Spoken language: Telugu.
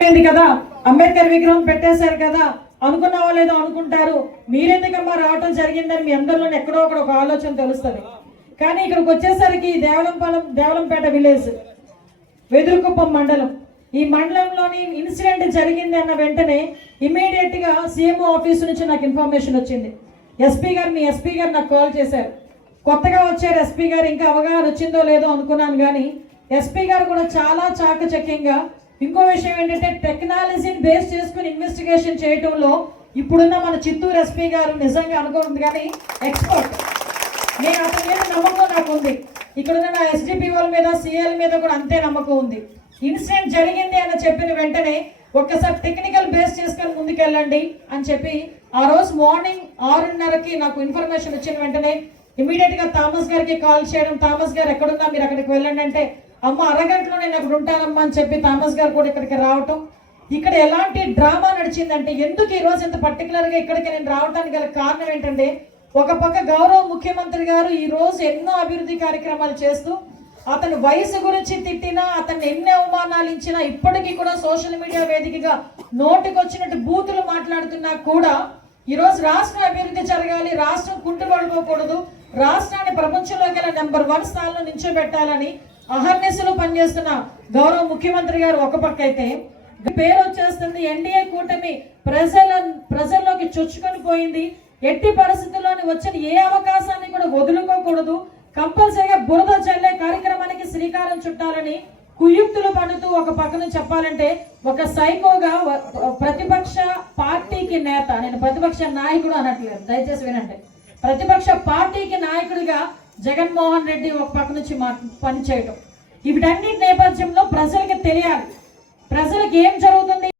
అయింది కదా. అంబేద్కర్ విగ్రహం పెట్టేశారు కదా. అనుకున్నావో లేదో అనుకుంటారు. మీరెందుకమ్మా రావటం జరిగిందని మీ అందరిలో ఎక్కడో ఒకడు ఒక ఆలోచన తెలుస్తుంది. కానీ ఇక్కడికి వచ్చేసరికి దేవలంపాలెం దేవలంపేట విలేజ్ వెదురుకుప్పం మండలం. ఈ మండలంలోని ఇన్సిడెంట్ జరిగింది అన్న వెంటనే ఇమీడియట్గా సీఎంఓ ఆఫీస్ నుంచి నాకు ఇన్ఫర్మేషన్ వచ్చింది. ఎస్పీ గారు మీ ఎస్పీ గారు నాకు కాల్ చేశారు. కొత్తగా వచ్చారు ఎస్పీ గారు ఇంకా అవగాహన వచ్చిందో లేదో అనుకున్నాను కానీ ఎస్పీ గారు కూడా చాలా చాకచక్యంగా ఇంకో విషయం ఏంటంటే టెక్నాలజీని బేస్ చేసుకుని ఇన్వెస్టిగేషన్ చేయటంలో ఇప్పుడున్న మన చిత్తూరు ఎస్పీ గారు నిజంగా అనుకుంటుంది కానీ ఎక్స్పర్ట్. నేను అతని మీద నమ్మకం నాకు ఉంది. ఇక్కడ ఉన్న నా మీద సిఎల్ మీద కూడా అంతే నమ్మకం ఉంది. ఇన్సిడెంట్ జరిగింది అని చెప్పిన వెంటనే ఒక్కసారి టెక్నికల్ బేస్ చేసుకొని ముందుకెళ్ళండి అని చెప్పి ఆ రోజు మార్నింగ్ ఆరున్నరకి నాకు ఇన్ఫర్మేషన్ వచ్చిన వెంటనే ఇమీడియట్గా థామస్ గారికి కాల్ చేయడం థామస్ గారు ఎక్కడున్నా మీరు అక్కడికి వెళ్ళండి అంటే అమ్మ అరగంటలో నేను అక్కడ ఉంటానమ్మా అని చెప్పి థామస్ గారు కూడా ఇక్కడికి రావటం. ఇక్కడ ఎలాంటి డ్రామా నడిచిందంటే ఎందుకు ఈ రోజు ఇంత పర్టికులర్గా ఇక్కడికి నేను రావడానికి గల కారణం ఏంటంటే ఒక పక్క గౌరవ ముఖ్యమంత్రి గారు ఈ రోజు ఎన్నో అభివృద్ధి కార్యక్రమాలు చేస్తూ అతని వయసు గురించి తిట్టినా అతన్ని ఎన్ని అవమానాలు ఇచ్చినా ఇప్పటికీ కూడా సోషల్ మీడియా వేదికగా నోటికొచ్చినట్టు బూతులు మాట్లాడుతున్నా కూడా ఈరోజు రాష్ట్రం రాష్ట్ర అభివృద్ధి జరగాలి రాష్ట్రం కుంటుపడిపోకూడదు రాష్ట్రాన్ని ప్రపంచంలోకి నెంబర్ వన్ స్థానంలో నిల్చోబెట్టాలని అహర్నిశలు పనిచేస్తున్న గౌరవ ముఖ్యమంత్రి గారు ఒక పక్క అయితే పేరు వచ్చేస్తుంది ఎన్డీఏ కూటమి ప్రజల ప్రజల్లోకి చొచ్చుకొని పోయింది. ఎట్టి పరిస్థితుల్లోని వచ్చిన ఏ అవకాశాన్ని కూడా వదులుకోకూడదు. కంపల్సరీగా బురద చల్లే కార్యక్రమానికి శ్రీకారం చుట్టాలని కుయుక్తులు పడుతూ ఒక పక్కన చెప్పాలంటే ఒక సైకోగా ప్రతిపక్ష పార్టీకి నేత నేను ప్రతిపక్ష నాయకుడు అనట్లేదు దయచేసి వినండి. ప్రతిపక్ష పార్టీకి నాయకుడిగా జగన్మోహన్ రెడ్డి ఒక పక్క నుంచి మా- పనిచేయడం వీటన్నిటి నేపథ్యంలో ప్రజలకి తెలియాలి. ప్రజలకు ఏం జరుగుతుంది?